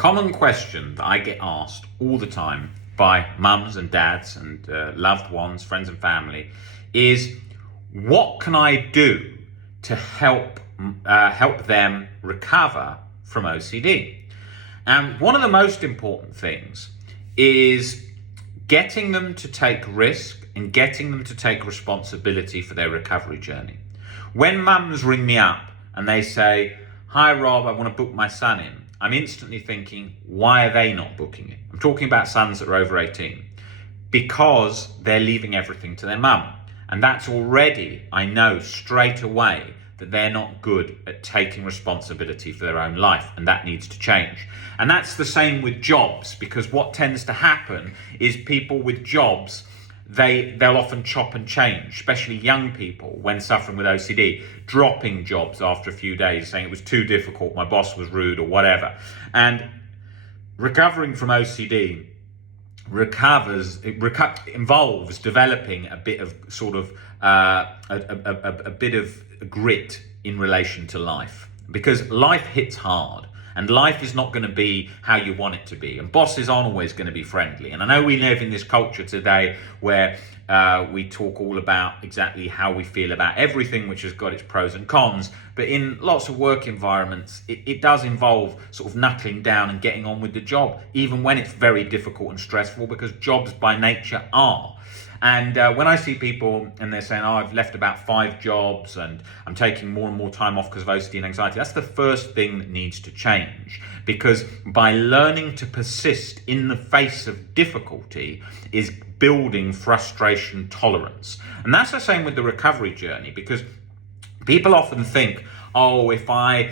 common question that I get asked all the time by mums and dads and loved ones, friends and family, is what can I do to help them recover from OCD? And one of the most important things is getting them to take risk and getting them to take responsibility for their recovery journey. When mums ring me up and they say, "Hi Rob, I want to book my son in," I'm instantly thinking, why are they not booking it? I'm talking about sons that are over 18. Because they're leaving everything to their mum. And that's already, I know straight away, that they're not good at taking responsibility for their own life, and that needs to change. And that's the same with jobs, because what tends to happen is people with jobs, they'll often chop and change, especially young people when suffering with OCD, dropping jobs after a few days, saying it was too difficult, my boss was rude or whatever. And recovering from OCD involves developing a bit of sort of a bit of grit in relation to life, because life hits hard. And life is not going to be how you want it to be. And bosses aren't always going to be friendly. And I know we live in this culture today where we talk all about exactly how we feel about everything, which has got its pros and cons. But in lots of work environments, it does involve sort of knuckling down and getting on with the job, even when it's very difficult and stressful, because jobs by nature are. And when I see people and they're saying, "Oh, I've left about 5 jobs and I'm taking more and more time off because of OCD and anxiety," that's the first thing that needs to change. Because by learning to persist in the face of difficulty is building frustration tolerance. And that's the same with the recovery journey, because people often think, "Oh, if I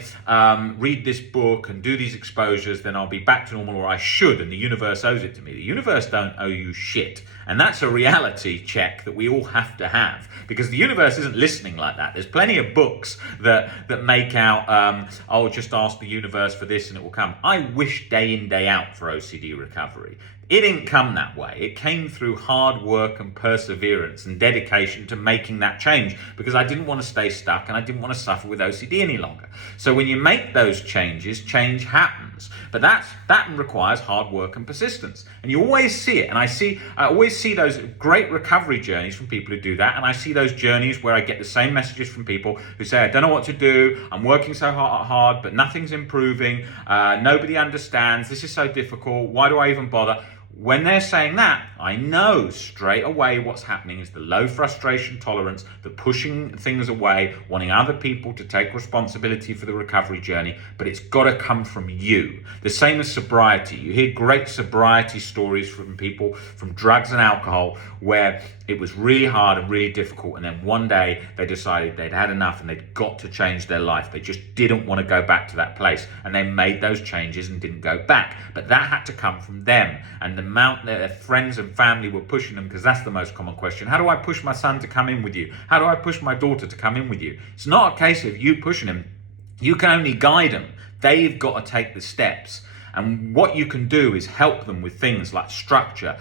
read this book and do these exposures, then I'll be back to normal, or I should, and the universe owes it to me." The universe don't owe you shit. And that's a reality check that we all have to have, because the universe isn't listening like that. There's plenty of books that make out, "Oh, just ask the universe for this and it will come." I wish day in, day out for OCD recovery. It didn't come that way. It came through hard work and perseverance and dedication to making that change, because I didn't want to stay stuck and I didn't want to suffer with OCD any longer. So when you make those changes, change happens. But that requires hard work and persistence. And you always see it. And I always see those great recovery journeys from people who do that. And I see those journeys where I get the same messages from people who say, "I don't know what to do. I'm working so hard, but nothing's improving. Nobody understands. This is so difficult. Why do I even bother?" When they're saying that, I know straight away what's happening is the low frustration tolerance, the pushing things away, wanting other people to take responsibility for the recovery journey, but it's got to come from you. The same as sobriety. You hear great sobriety stories from people from drugs and alcohol where it was really hard and really difficult, and then one day they decided they'd had enough and they'd got to change their life. They just didn't want to go back to that place, and they made those changes and didn't go back. But that had to come from them, and the amount that their friends and family were pushing them, because that's the most common question. How do I push my son to come in with you? How do I push my daughter to come in with you? It's not a case of you pushing him. You can only guide them. They've got to take the steps. And what you can do is help them with things like structure,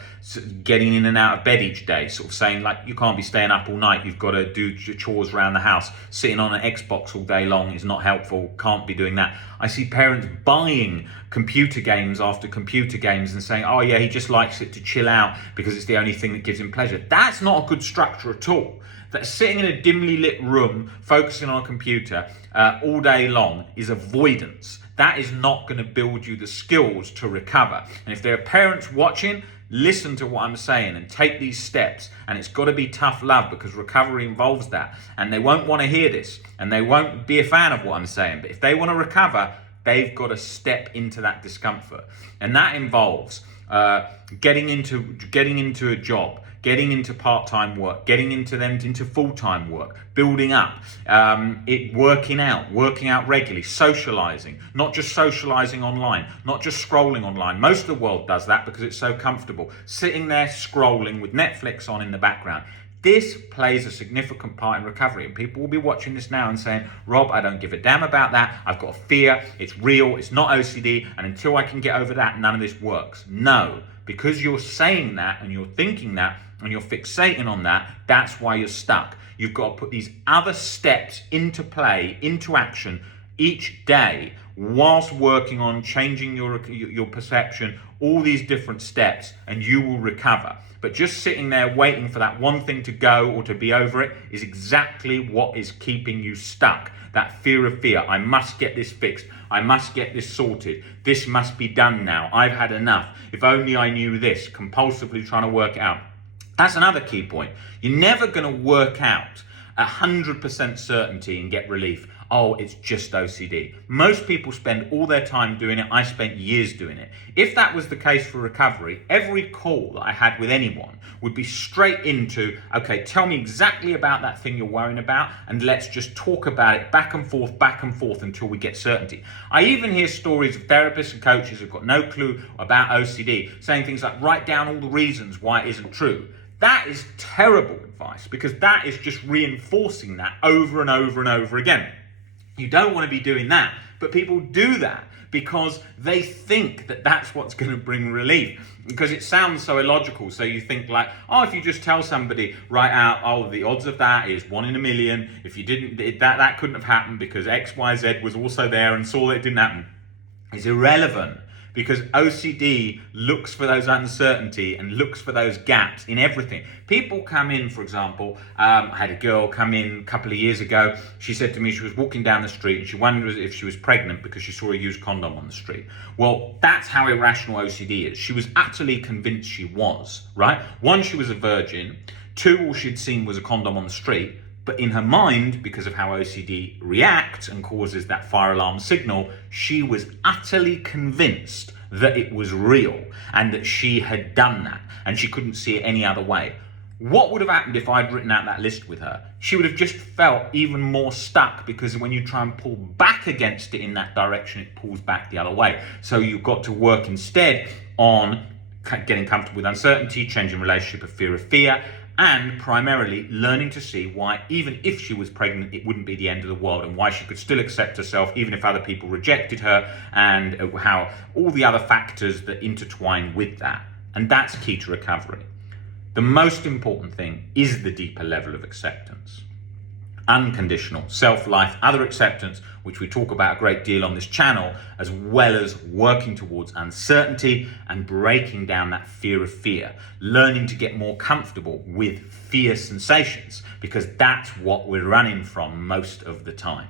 getting in and out of bed each day, sort of saying, like, you can't be staying up all night, you've got to do your chores around the house. Sitting on an Xbox all day long is not helpful, can't be doing that. I see parents buying computer games after computer games and saying, "Oh yeah, he just likes it to chill out because it's the only thing that gives him pleasure." That's not a good structure at all. That sitting in a dimly lit room, focusing on a computer all day long is avoidance. That is not going to build you the skills to recover. And if there are parents watching, listen to what I'm saying and take these steps. And it's got to be tough love, because recovery involves that. And they won't want to hear this and they won't be a fan of what I'm saying. But if they want to recover, they've got to step into that discomfort. And that involves getting into a job, getting into part-time work, getting into full-time work, building up, working out regularly, socializing, not just socializing online, not just scrolling online. Most of the world does that because it's so comfortable. Sitting there scrolling with Netflix on in the background. This plays a significant part in recovery, and people will be watching this now and saying, "Rob, I don't give a damn about that. I've got a fear. It's real. It's not OCD. And until I can get over that, none of this works." No, because you're saying that and you're thinking that and you're fixating on that, that's why you're stuck. You've got to put these other steps into play, into action each day, whilst working on changing your perception, all these different steps, and you will recover. But just sitting there waiting for that one thing to go or to be over it is exactly what is keeping you stuck. That fear of fear. I must get this fixed. I must get this sorted. This must be done now. I've had enough. If only I knew this. Compulsively trying to work it out. That's another key point. You're never going to work out 100% certainty and get relief. Oh, it's just OCD. Most people spend all their time doing it. I spent years doing it. If that was the case for recovery, every call that I had with anyone would be straight into, okay, tell me exactly about that thing you're worrying about, and let's just talk about it back and forth until we get certainty. I even hear stories of therapists and coaches who've got no clue about OCD saying things like, write down all the reasons why it isn't true. That is terrible advice, because that is just reinforcing that over and over and over again. You don't want to be doing that, but people do that because they think that that's what's going to bring relief, because it sounds so illogical. So you think like, oh, if you just tell somebody right out, oh, the odds of that is 1 in a million. If you didn't, that couldn't have happened because X, Y, Z was also there and saw that it didn't happen. It's irrelevant. Because OCD looks for those uncertainty and looks for those gaps in everything. People come in, for example, I had a girl come in a couple of years ago. She said to me she was walking down the street and she wondered if she was pregnant because she saw a used condom on the street. Well, that's how irrational OCD is. She was utterly convinced she was, right? One, she was a virgin. Two, all she'd seen was a condom on the street. But in her mind, because of how OCD reacts and causes that fire alarm signal, she was utterly convinced that it was real and that she had done that, and she couldn't see it any other way. What would have happened if I'd written out that list with her? She would have just felt even more stuck, because when you try and pull back against it in that direction, it pulls back the other way. So you've got to work instead on getting comfortable with uncertainty, changing relationship of fear, and primarily learning to see why, even if she was pregnant, it wouldn't be the end of the world, and why she could still accept herself even if other people rejected her, and how all the other factors that intertwine with that. And that's key to recovery. The most important thing is the deeper level of acceptance. Unconditional self-life, other acceptance, which we talk about a great deal on this channel, as well as working towards uncertainty and breaking down that fear of fear, learning to get more comfortable with fear sensations, because that's what we're running from most of the time.